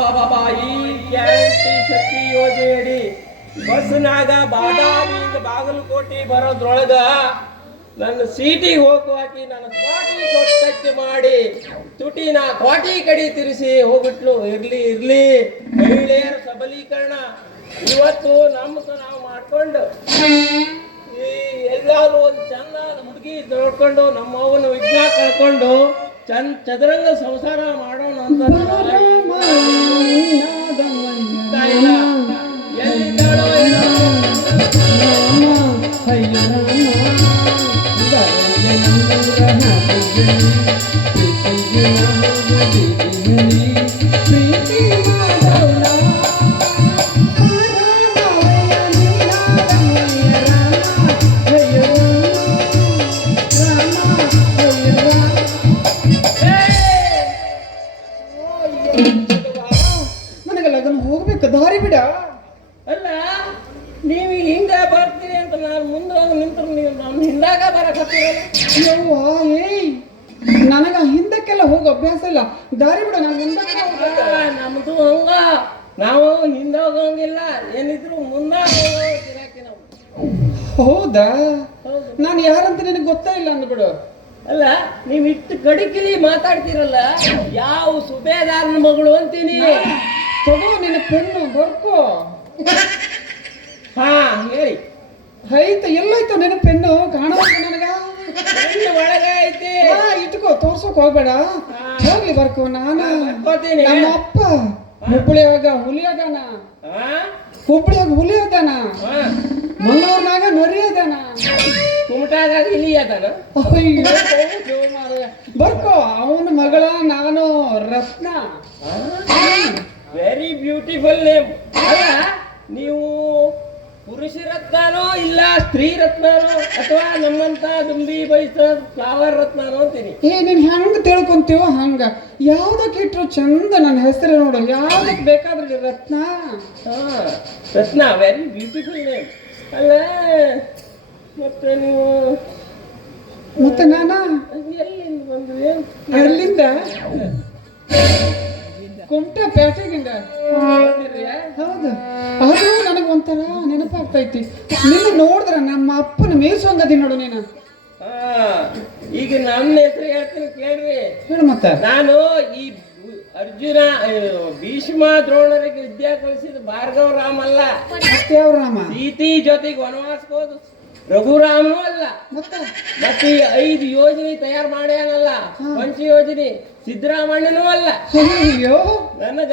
ಬಾಬಾ ಈ ಗ್ಯಾರಂಟಿ ಶಕ್ತಿ ಯೋಜನೆಯಡಿ ಬಸ್ನಾಗ ಬಾದಾಮಿಯಿಂದ ಬಾಗಲಕೋಟೆ ಬರೋದ್ರೊಳಗ ನನ್ನ ಸೀಟಿಗೆ ಹೋಗುವಾಕಿ ನನ್ನ ಕ್ವಾಟಿ ಟಚ್ ಮಾಡಿ ತುಟಿನ ಕ್ವಾಟಿ ಕಡೆ ತಿರ್ಸಿ ಹೋಗ್ಬಿಟ್ಲು. ಇರ್ಲಿ ಮಹಿಳೆಯರ ಸಬಲೀಕರಣ ಇವತ್ತು ನಮ್ಮ ನಾವು ಮಾಡ್ಕೊಂಡು ಈ ಎಲ್ಲಾರು ಒಂದು ಚಂದ ಹುಡುಗಿ ನೋಡ್ಕೊಂಡು ನಮ್ಮ ಅವನ ವಿಜ್ಞಾನ ಕಳ್ಕೊಂಡು ಚದರಂಗ ಸಂಸಾರ ಮಾಡೋಣ ಅಂತ ಎಲ್ಲಿದ್ದಾಳೋ ನನಗೆ ಲಗ್ನ ಹೋಗ್ಬೇಕು, ದಾರಿ ಬಿಡ. ಅಲ್ಲ ನೀವು ಹಿಂಗ ಬರ್ತೀರಿ ಅಂತ ನಾನು ಮುಂದೆ ಹೋಗಿ ನಿಂತ್ರು ನೀವು ನಮ್ಮ ಹಿಂದಾಗ ಬರಕತ್ತೀರಲ್ಲ. ಯವ್ವ, ಏಯ್ ನನಗ ಹಿಂದಕ್ಕೆಲ್ಲ ಹೋಗೋ ಅಭ್ಯಾಸ ಇಲ್ಲ, ದಾರಿ ಬಿಡ. ನಾನು ಮುಂದಕ್ಕೆ ನಮ್ದು ಹಂಗ, ನಾವು ಹಿಂದೆ ಹೋಗಂಗಿಲ್ಲ, ಏನಿದ್ರು ಮುಂದೆ ಹೋಗಿರಾಕಿ ನಾವು. ಹೌದಾ? ನಾನು ಯಾರಂತ ನಿನಗೆ ಗೊತ್ತಾ ಇಲ್ಲ ಅಂದ್ಬಿಡು. ಅಲ್ಲ ನೀವು ಇಷ್ಟು ಕಡಿಕಿಲಿ ಮಾತಾಡ್ತೀರಲ್ಲ, ಯಾವ ಸುಬೇದಾರನ ಮಗಳು ಅಂತೀನಿ. ತಗೋ ನಿನ್ನ ಪೆನ್ನು, ಬರ್ಕೋ. ಹಾ ಹೇಳಿ. ಐತ ಎಲ್ಲಾಯ್ತು ನಿನ್ನ ಪೆನ್ನು? ಕಾಣಬೇಕು ನನಗ. ಪೆನ್ನು ಒಳಗೆ ಐತಿ. ಇಟ್ಕೋ, ತೋರ್ಸಕ್ ಹೋಗ್ಬೇಡ. ಹೋಗ್ಲಿ ಬರ್ಕೋ. ನಾನು ಬರ್ಕೋತೀನಿ. ನಮ್ಮ ಅಪ್ಪ ಹುಬ್ಬಳ್ಳಿಯಾಗ ಹುಲಿ ಅದಾನ, ಹುಬ್ಬಳ್ಳಿಯಾಗ ಹುಲಿ ಅದಾನ, ಮಂಗಳೂರ್ನಾಗ ನರಿ ಅದಾನ, ಕುಮಟಾಗ ಇಲಿ ಅದಾನ. ಅಯ್ಯೋ ಮಾರಾಯ, ಬರ್ಕೋ. ಅವನ ಮಗಳ ನಾನು ರತ್ನ. Very beautiful name. ಅಲ್ಲ ನೀವು ಪುರುಷ ರತ್ನನೋ ಇಲ್ಲ ಸ್ತ್ರೀ ರತ್ನನೋ ಅಥವಾ ನಮ್ಮಂತ ದುಂಬಿ ಬೈಸ ಫ್ಲವರ್ ರತ್ನನೋ ಅಂತೀನಿ. ನೀನ್ ಹೆಂಗ್ ತಿಳ್ಕೊಂತೀವೋ ಹಂಗ. ಯಾವ್ದಕ್ಕೆ ಇಟ್ರು ಚಂದ ನನ್ನ ಹೆಸರು ನೋಡು, ಯಾವ್ದಕ್ ಬೇಕಾದ್ರೆ ರತ್ನ. ರತ್ನ ವೆರಿ ಬ್ಯೂಟಿಫುಲ್ ನೇಮ್. ಅಲ್ಲ ಮತ್ತೆ ನೀವು ಮತ್ತೆ ನಾನ ಎಲ್ಲಿಂದ ಬಂದ್ರಿ? ಅಲ್ಲಿಂದ ಕುಮಟ ಪೇಟೆಗಿಂದ. ಹೌದು, ಆದ್ರೂ ನನಗೆ ಒಂಥರ ನೆನಪಾಗ್ತೈತಿ. ನಿನ್ನ ನೋಡಿದ್ರ ನಮ್ಮ ಅಪ್ಪನ ಮೇಲ್ಸಂಗದಿ ನೋಡು ನೀನು. ಈಗ ನನ್ನ ಹೆಸರು ಹೇಳ್ತೀನಿ ಕೇಳ್ರಿ. ಹೇಳು ಮತ್ತೆ. ನಾನು ಈ ಅರ್ಜುನ ಭೀಷ್ಮ ದ್ರೋಣರಿಗೆ ವಿದ್ಯಾ ಕಲಿಸಿದ ಭಾರ್ಗವ ರಾಮ ಅಲ್ಲ. ಮತ್ತೆ ಯಾವ ರಾಮ? ಸೀತಿ ಜೊತೆಗೆ ವನವಾಸಕ್ಕೆ ಹೋದ ರಘುರಾಮನೂ ಅಲ್ಲ. ಮತ್ತೆ ಈ 5 ಯೋಜನೆ ತಯಾರು ಮಾಡ್ಯಾನಲ್ಲ, ಪಂಚ ಯೋಜನೆ, ಸಿದ್ದರಾಮಣ್ಣನೂ ಅಲ್ಲ. ಅಯ್ಯೋ, ನನಗ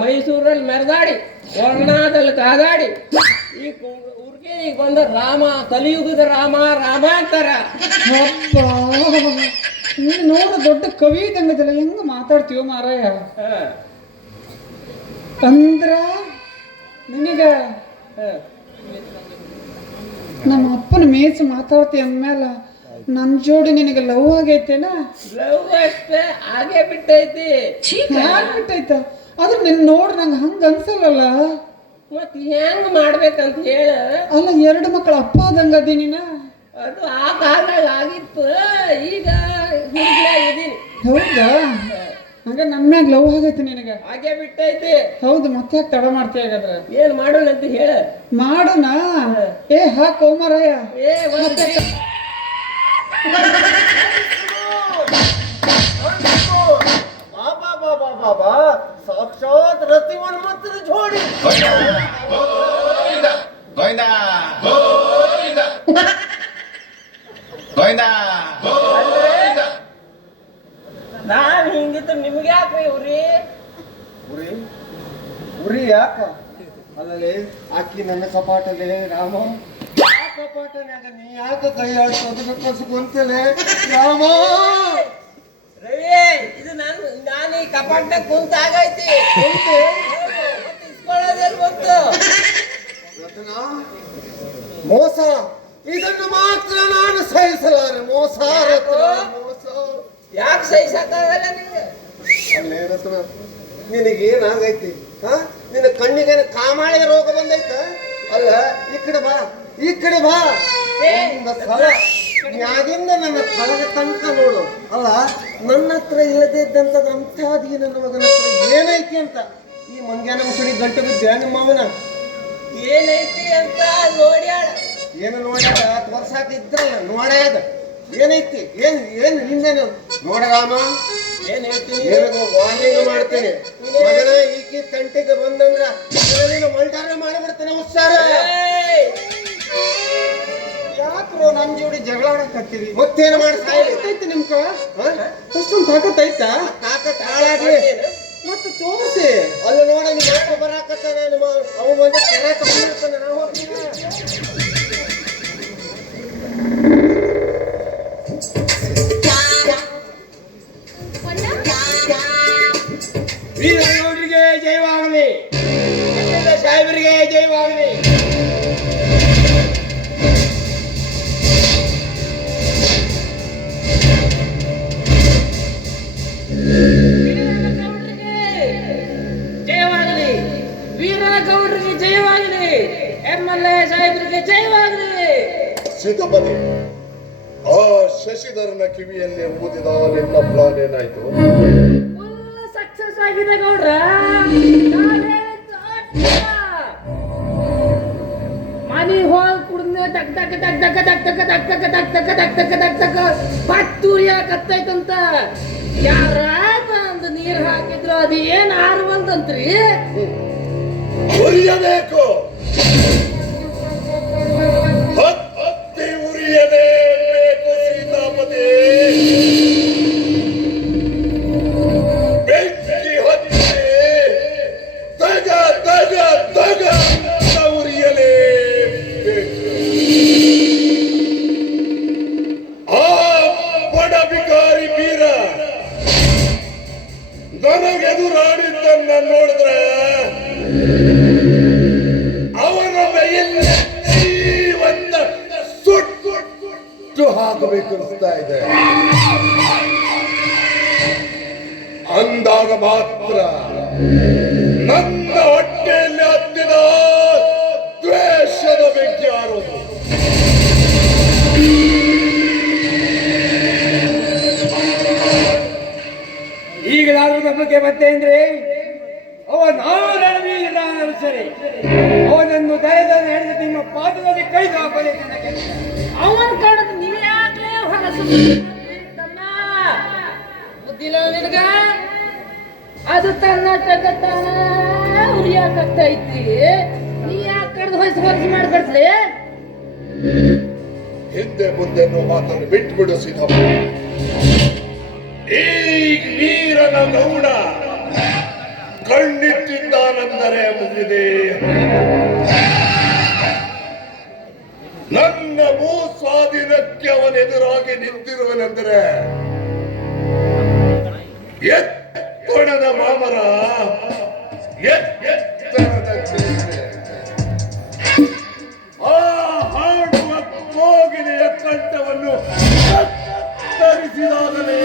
ಮೈಸೂರಲ್ಲಿ ಮೆರೆದಾಡಿ ವರ್ಣಾದಲ್ಲಿ ಕಾದಾಡಿ ಈ ಊರಿಗೆ ಈಗ ಬಂದ ರಾಮ, ಕಲಿಯುಗದ ರಾಮ ಅಂತಾರ. ನೀನು ನೋಡು ದೊಡ್ಡ ಕವಿ ಇದ್ದಂಗದಲ್ಲ, ಹೆಂಗ ಮಾತಾಡ್ತೀವೋ ಮಾರಾಯ. ಅಂದ್ರ ನಿನಗ ನಮ್ಮ ಅಪ್ಪನ ಮೇಚ್ ಮಾತಾಡ್ತಿ ಅಂದ್ಮೇಲ ನನ್ ಜೋಡಿ ನಿನಗೆ ಲವ್ ಆಗೈತೇನ? ಲವ್ ಅಷ್ಟೇ ಆಗೇ ಬಿಟ್ಟೈತಿ. ಬಿಟ್ಟೈತ? ಆದ್ರೆ ನಿನ್ ನೋಡ್ ನಂಗೆ ಹಂಗ ಅನ್ಸಲ್ಲ. ಮತ್ ಹೆಂಗ್ ಮಾಡ್ಬೇಕಂತ ಹೇಳ. ಅಲ್ಲ, 2 ಮಕ್ಕಳ ಅಪ್ಪ ಆದಂಗದಿ ನೀನ. ಅದು ಆ ಕಾಲದಾಗ ಆಗಿತ್ತು, ಈಗ ಇದೀನಿ. ಹೌದಾ? ಹಂಗ ನಮ್ಮ್ಯಾಗ ಲವ್ ಆಗೈತಿ ನಿನಗ? ಹಾಗೆ ಬಿಟ್ಟೈತಿ. ಹೌದು, ಮತ್ತೆ ಯಾಕೆ ತಡ ಮಾಡ್ತೀಯ? ಹಾಗಾದ್ರೆ ಏನ್ ಮಾಡೋಣ ಅಂತ ಹೇಳ. ಮಾಡೋಣ. ಏ ಹಾಕೋ ಮಾರಾಯ. ಬಾಬಾ ಸಾಕ್ಷಾತ್ ರತಿವನ್ ಮತ್ತು ಜೋಡಿ. ನಾನ್ ಹಿಂಗಿತ್ತು ನಿಮ್ಗೆ ಯಾಕೆ ಉರಿ ಉರಿ ಯಾಕ? ಅಲ್ಲಲ್ಲಿ ಆಕಿ ನನ್ನ ಕಪಾಟಲೆ ರಾಮ, ಆ ಕಪಾಟನ್ಯಾಗ ನೀ ಯಾಕ ಕೈ ಆಡ್ಸೋದನ್ನ ಕಸ್ಕೊಂತಲೆ ರಾಮ. ರವಿ, ಇದು ನಾನು ಈ ಕಪಾಟ ಕುಂತಾಗೈತಿ. ಇಸ್ಕೊಳ್ಳೋದೇನು ಬಂತು? ಮೋಸ, ಇದನ್ನು ಮಾತ್ರ ನಾನು ಸಹಿಸಲಾರೆ. ಮೋಸ ರತ್ನ, ಮೋಸ. ಯಾಕೆ ಸಹಿಸಕ್ಕಾಗಲ್ಲ ನಿಂಗೆ? ಅಲ್ಲೇ ರತ್ನ, ನಿನಗೇನಾಗೈತಿ? ನಿನ್ನ ಕಣ್ಣಿಗೆ ಕಾಮಾಳೆ ರೋಗ ಬಂದೈತ? ಅಲ್ಲ, ಈ ಕಡೆ ಬಾ, ಈ ಕಡೆ ಬಾ. ಮ್ಯಾಗಿಂದ ನನ್ನ ತಳಗ ತನಕ ನೋಡು. ಅಲ್ಲ, ನನ್ನ ಹತ್ರ ಇಲ್ಲದೆ ಇದ್ದಂಥದ್ದು ಅಂಥದ್ದು ನನ್ನ ಮಗನ ಹತ್ರ ಏನೈತಿ ಅಂತ ಈ ಮಂಗ್ಯಾನ ಮುಸುಡಿ ಗಂಟೆ ಬಿದ್ದೆ ನಿಮ್ಮ ಮಾವನ ಏನೈತಿ ಅಂತ ನೋಡ್ಯಾಳ. ಏನು ನೋಡ್ಯಾಡ ತೋರ್ಸಾಕ ಇದ್ರಲ್ಲ ನೋಡ್ಯಾದ ಏನೈತಿ ಏನು ಹಿಂದೇನು ನೋಡ ರಾಮ. ಏನ್ ಹೇಳ್ತೀನಿ? ನಿನಗೂ ವಾರ್ನಿಂಗ್ ಮಾಡ್ತೇನೆ ಮಗನ. ಈಕಿ ತಂಟಿಗೆ ಬಂದಂದ್ರ ಮಲ್ಟಾರ ಮಾಡಿಬಿಡ್ತೇನೆ ಹುಷಾರ. ಯಾಕ್ರೋ ನನ್ ಜೋಡಿ ಜಗಳ ಆಡಕತ್ತೀರಿ? ಮತ್ತೇನು ಮಾಡಿ ಸಾಯ್ತೈತಿ ನಿಮ್ಕ? ಅಷ್ಟೊಂದು ತಾಕತ್ತೈತಾ? ತಾಕತ್ ಹಾಳಾಗ್ಲಿ ಮತ್ತೆ ತೋರಿಸಿ. ಅಲ್ಲಿ ನೋಡ ನಿಮ್ಮ ಅಪ್ಪ ಬರಾಕತ್ತಾನ, ಅವು ಬಂದು ಕೆರೆ ತಗೊಂಡಿರ್ತಾನೆ. ನಾವು ವೀರಗೌಡರಿಗೆ ಜಯವಾಗಲಿ, ಸಾಹೇಬರಿಗೆ ಜಯವಾಗಲಿ. ಜಯವಾಗಲಿ, ವೀರಗೌಡರಿಗೆ ಜಯವಾಗಲಿ, MLA ಸಾಹೇಬರಿಗೆ ಜಯವಾಗಲಿ. ಸಿದ್ದಪತಿ, ಆ ಶಶಿಧರನ ಕಿವಿಯಲ್ಲಿ ಊದಿದ ನಿನ್ನ ಪ್ಲಾನ್ ಏನಾಯ್ತು? ಸಕ್ಸಸ್ ಆಗಿದೆ ಗೌಡ್ರ. ಮನಿ ಹೋಗಿ ಕುಡ್ದೆ ತಕ್ ತಕ್ ತಕ್ ತಕ್ ತಕ್ ತಕ್ ತಕ್ ತಕ್ ತಕ್ ತಕ್ ತಕ್ ತಕ್ ತಕ್ ತಕ್ ಪತ್ತೂರಿಯಾಕತ್ತೈತಂತ ಯಾರ ಬಂದು ನೀರ್ ಹಾಕಿದ್ರು ಅದು ಏನ್ ಆರ್ವಲ್ದಂತ್ರಿ. ಉರಿಯಬೇಕು, ಹತ್ತಿ ಉರಿಯಬೇಕು ಸೀತಾಪತಿ. ಬೆಂಕಿ ಹತ್ತಿ ತಗ ತಗ ತಗ ಉರಿಯಲೇಬೇಕು. ಆ ಬಡ ಬಿಕಾರಿ ಬೀರ ನನಗೆದುರಾಡಿದ್ದನ್ನ ನೋಡಿದ್ರೆ ಅವನ ಮೈಯಲ್ಲಿ ಜೀವಂತ ಸುಟ್ಟು ಹಾಕಬೇಕು ಅನಿಸ್ತಾ ಇದೆ. ಅಂದಾಗ ಮಾತ್ರ ನನ್ನ ಹೊಟ್ಟೆಯಲ್ಲಿ ಹತ್ತಿದ ದ್ವೇಷದ ಬೆಂಕಿ ಆರೋದು. ಈಗಲಾದ್ರೂ ನಂಬಿಕೆ ಮತ್ತೆ ಅಂದ್ರೆ ಅವ ನಾವು ರಣವೀರನಾದರೂ ಸರಿ ಅವನನ್ನು ದಯದ ನಡೆದ ನಿಮ್ಮ ಪಾದದಲ್ಲಿ ಕೈದು ಹಾಕಬೇಕು. ಅವನ ಕಾರಣದ ನೀವೇ ಆಗ್ಲೇ ಹೊರಸು ಬುದ್ಧಿಲ್ಲ ನಿನಗ. ಅದು ತನ್ನ ತಗತಾನ ಉರಿಯಾಕತ್ತೈತಿ. ನೀ ಯಾಕೆ ಕಡ್ದು ಹೊರಸು ಮಾಡ್ಕೊಡ್ಲಿ? ಹಿಂದೆ ಮುಂದೆ ಮಾತನ್ನು ಬಿಟ್ಬಿಡು ಸಿದ್ದಪ್ಪ. ಈ ವೀರನ ಗೌಡ ಕಣ್ಣಿಟ್ಟಿದ್ದಾನೆಂದರೆ ಮುಗಿದೇ. ನನ್ನ ಭೂ ಸ್ವಾಧೀನಕ್ಕೆ ಅವನೆದುರಾಗಿ ನಿಂತಿರುವನೆಂದರೆ ಎತ್ತಣದ ಮಾಮರ, ಎತ್ತರದ ಚೇತನೆ. ಆ ಹಾಡುವ ಕೋಗಿಲೆಯ ಕಂಠವನ್ನು ಕತ್ತರಿಸಿದಾಗಲೇ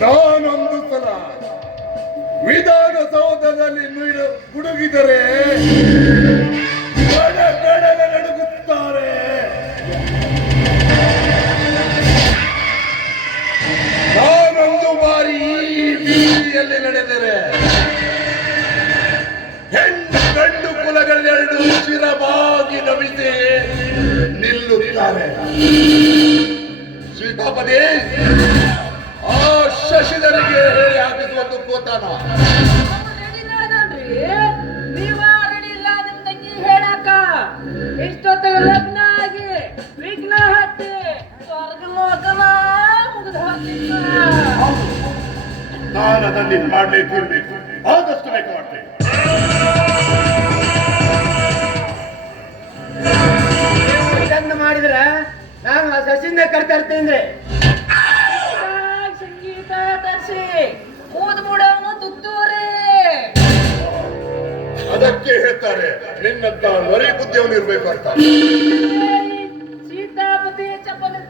ನಾನೊಂದು ಸಲ ವಿಧಾನಸೌಧದಲ್ಲಿ ಗುಡುಗಿದರೆ ಗಡಗಡ ನಡುಗುತ್ತಾರೆ. ನಾನೊಂದು ಬಾರಿ ಈ ಬೀದಿಯಲ್ಲಿ ನಡೆದರೆ ಹೆಣ್ಣು ಗಂಡು ಕುಲಗಳೆರಡು ಶಿರವಾಗಿ ನಮಿಸಿ ನಿಲ್ಲುತ್ತಾರೆ. ಸೀತಾಪತಿ, ಆ ಶಶಿಧರಿಗೆ ಹೇಳಿ ಹಾಕಿಸುವಂತ ಕೋತಾನ. ನೀವ ರೆಡಿ ಇಲ್ಲ ನಿಮ್ ತಂಗಿ ಹೇಳಾಕ. ಇಷ್ಟೊತ್ತಿಗೆ ಲಗ್ನ ಆಗಿ ವಿಘ್ನ ಹತ್ತಿ ಸ್ವರ್ಗ ಲೋಕನ ಮುಗಿದ ನಾನು ಅದನ್ನು ಮಾಡಲೇತಿರ್ಬೇಕು. ಆದಷ್ಟು ಬೇಕು ಮಾಡ್ತೇನೆ. ಚಂದ ಮಾಡಿದ್ರ ನಾನು ಆ ಸಸಿಂದ ಕರ್ತಾ ಇರ್ತೇನೆ. ಸಂಗೀತ ತರಿಸಿ ಊದ್ ಮುಡವನು ತುತ್ತೂರಿ. ಅದಕ್ಕೆ ಹೇಳ್ತಾರೆ ನಿನ್ನಂತ ನರಿ ಬುದ್ಧಿಯವನು ಇರ್ಬೇಕು ಅಂತ. ಸೀತಾಪತಿ ಚಪ್ಪಲಿ